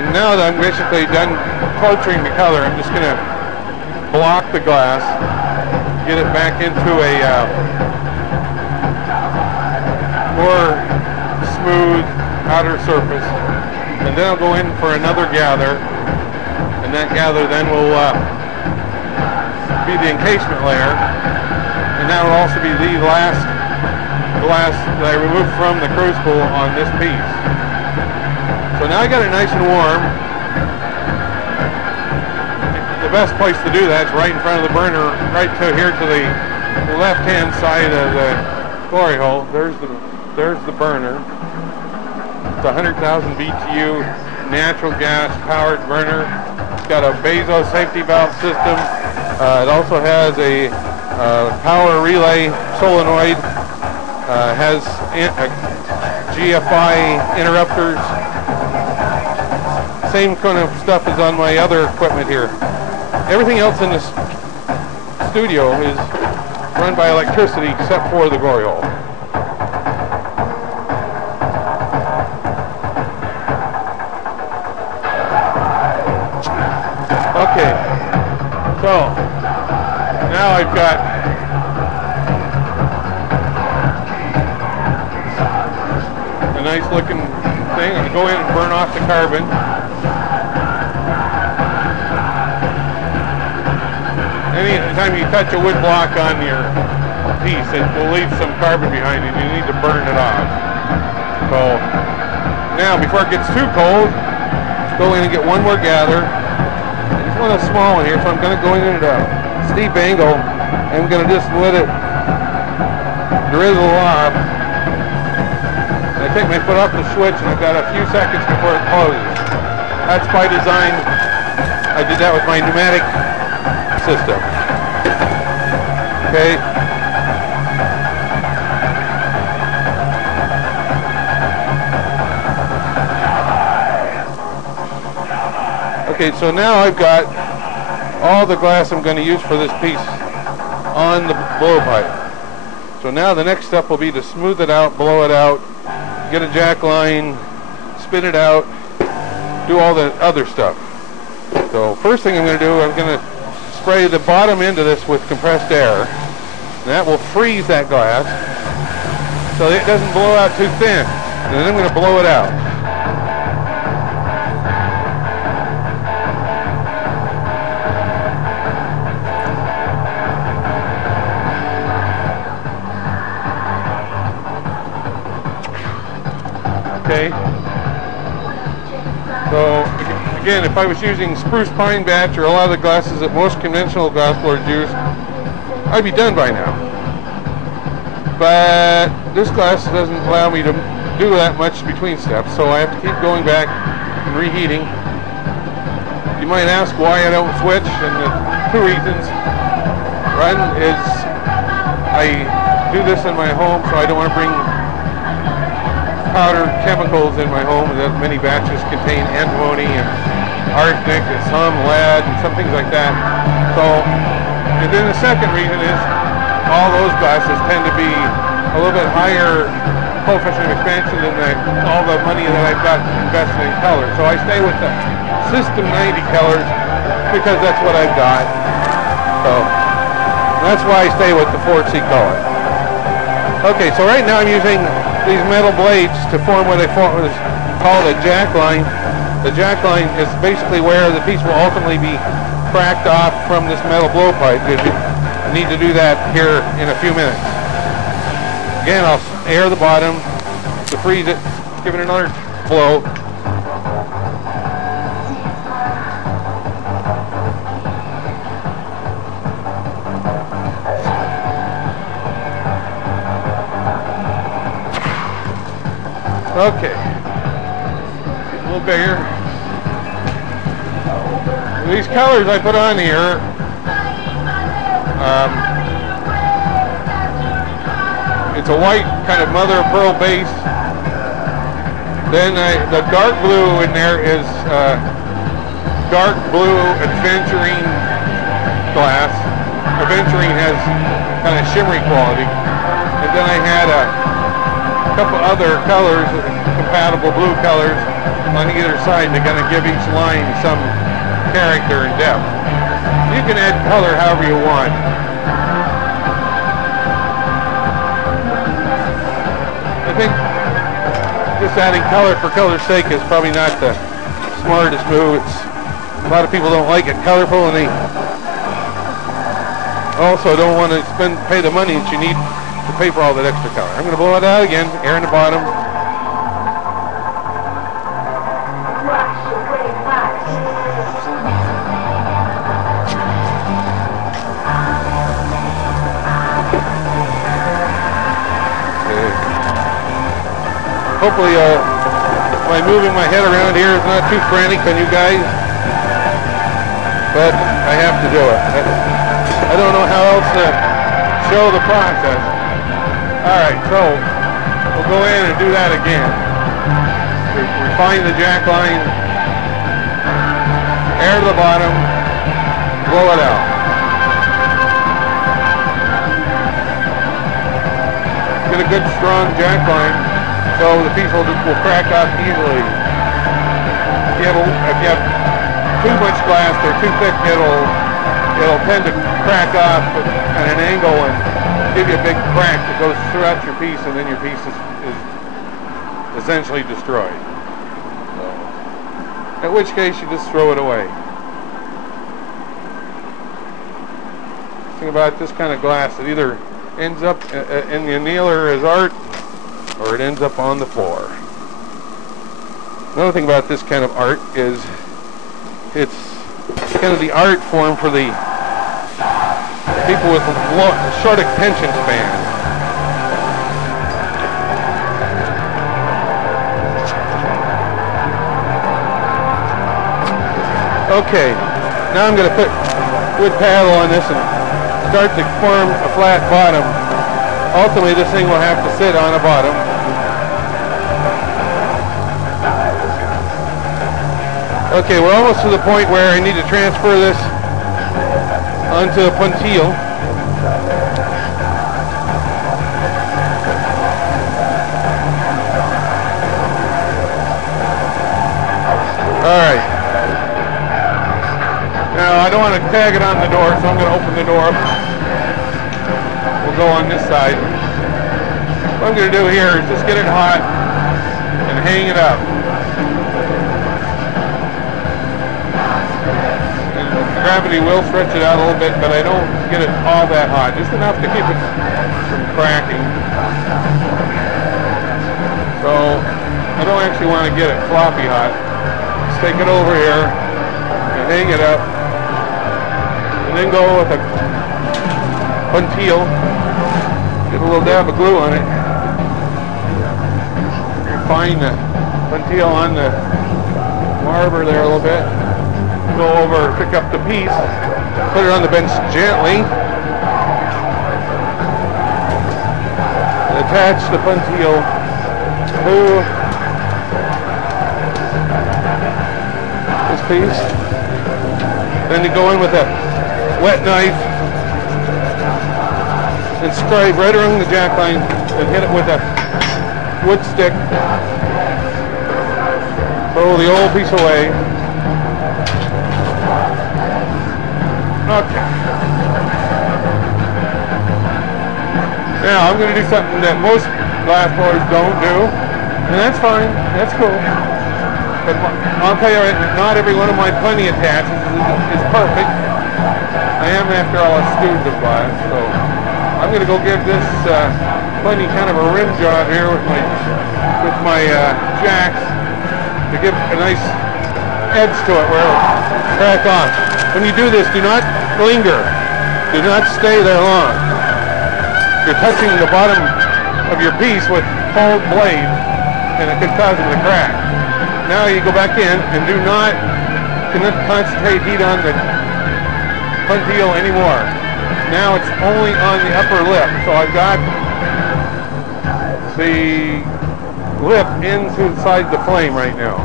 And now that I'm basically done torturing the color, I'm just going to block the glass, get it back into a more smooth outer surface, and then I'll go in for another gather, and that gather then will be the encasement layer, and that will also be the last glass that I removed from the crucible on this piece. So now I got it nice and warm. The best place to do that is right in front of the burner, right to here to the left-hand side of the glory hole. There's the burner. It's a 100,000 BTU natural gas powered burner. It's got a Bezos safety valve system. It also has a power relay solenoid. Has GFI interrupters. Same kind of stuff as on my other equipment here. Everything else in this studio is run by electricity except for the glory hole. Okay, so now I've got a nice looking thing. I'm going to go in and burn off the carbon. Anytime you touch a wood block on your piece, it will leave some carbon behind it. You need to burn it off. So now, before it gets too cold, go in and get one more gather. I just want a small one here, so I'm going to go in at a steep angle. I'm going to just let it drizzle off. I take my foot off the switch, and I've got a few seconds before it closes. That's by design. I did that with my pneumatic system. Okay. Okay, so now I've got all the glass I'm going to use for this piece on the blowpipe. So now the next step will be to smooth it out, blow it out, get a jack line, spin it out, do all the other stuff. So first thing I'm going to do, I'm going to spray the bottom end of this with compressed air. And that will freeze that glass so it doesn't blow out too thin. And then I'm going to blow it out. Okay. So again, if I was using spruce pine batch or a lot of the glasses that most conventional glass blowers use, I'd be done by now. But this glass doesn't allow me to do that much between steps, so I have to keep going back and reheating. You might ask why I don't switch, and the two reasons. One is I do this in my home, so I don't want to bring powdered chemicals in my home. That many batches contain antimony and arsenic and some lead and some things like that. So, and then the second reason is all those glasses tend to be a little bit higher coefficient of expansion than all the money that I've got invested in color. So I stay with the System 90 colors because that's what I've got. So that's why I stay with the 4C color. Okay, so right now I'm using these metal blades to form what they call a jack line. The jack line is basically where the piece will ultimately be cracked off from this metal blowpipe. You need to do that here in a few minutes. Again, I'll air the bottom to freeze it, give it another blow. Okay, a little bigger. These colors I put on here, it's a white kind of mother of pearl base. Then the dark blue in there is dark blue aventurine glass. Aventurine has kind of shimmery quality. And then I had a couple other colors, compatible blue colors. on either side. They're going to give each line some character and depth. You can add color however you want. I think just adding color for color's sake is probably not the smartest move. A lot of people don't like it colorful, and they also don't want to pay the money that you need to pay for all that extra color. I'm going to blow it out again, air in the bottom. Hopefully, by moving my head around here is not too frantic on you guys, but I have to do it. I don't know how else to show the process. All right, so we'll go in and do that again. Refine the jack line, air to the bottom, blow it out. Get a good strong jack line, so the piece will crack off easily. If you have too much glass or too thick, it'll tend to crack off at an angle and give you a big crack that goes throughout your piece, and then your piece is essentially destroyed. So, at which case you just throw it away. Think about this kind of glass. It either ends up in the annealer as art, or it ends up on the floor. Another thing about this kind of art is it's kind of the art form for the people with short attention span. Okay, now I'm going to put wood paddle on this and start to form a flat bottom. Ultimately, this thing will have to sit on a bottom. Okay, we're almost to the point where I need to transfer this onto a puntile. Alright. Now, I don't want to tag it on the door, so I'm going to open the door up. We'll go on this side. What I'm going to do here is just get it hot and hang it up. Gravity will stretch it out a little bit, but I don't get it all that hot. Just enough to keep it from cracking. So I don't actually want to get it floppy hot. Just take it over here and hang it up. And then go with a puntile. Get a little dab of glue on it. Refine the puntile on the marber there a little bit. Go over, pick up the piece, put it on the bench gently, and attach the puntile to this piece. Then you go in with a wet knife and scribe right around the jack line and hit it with a wood stick. Throw the old piece away. Okay. Now I'm going to do something that most glass blowers don't do, and that's fine. That's cool. But I'll tell you, not every one of my plenty attaches is perfect. I am, after all, a student of glass, so I'm going to go give this plenty kind of a rim job here with my jacks to give a nice edge to it where it'll crack off. When you do this, do not linger. Do not stay there long. You're touching the bottom of your piece with cold blade, and it could cause it to crack. Now you go back in and do not concentrate heat on the puntile anymore. Now it's only on the upper lip. So I've got the lip inside the flame right now.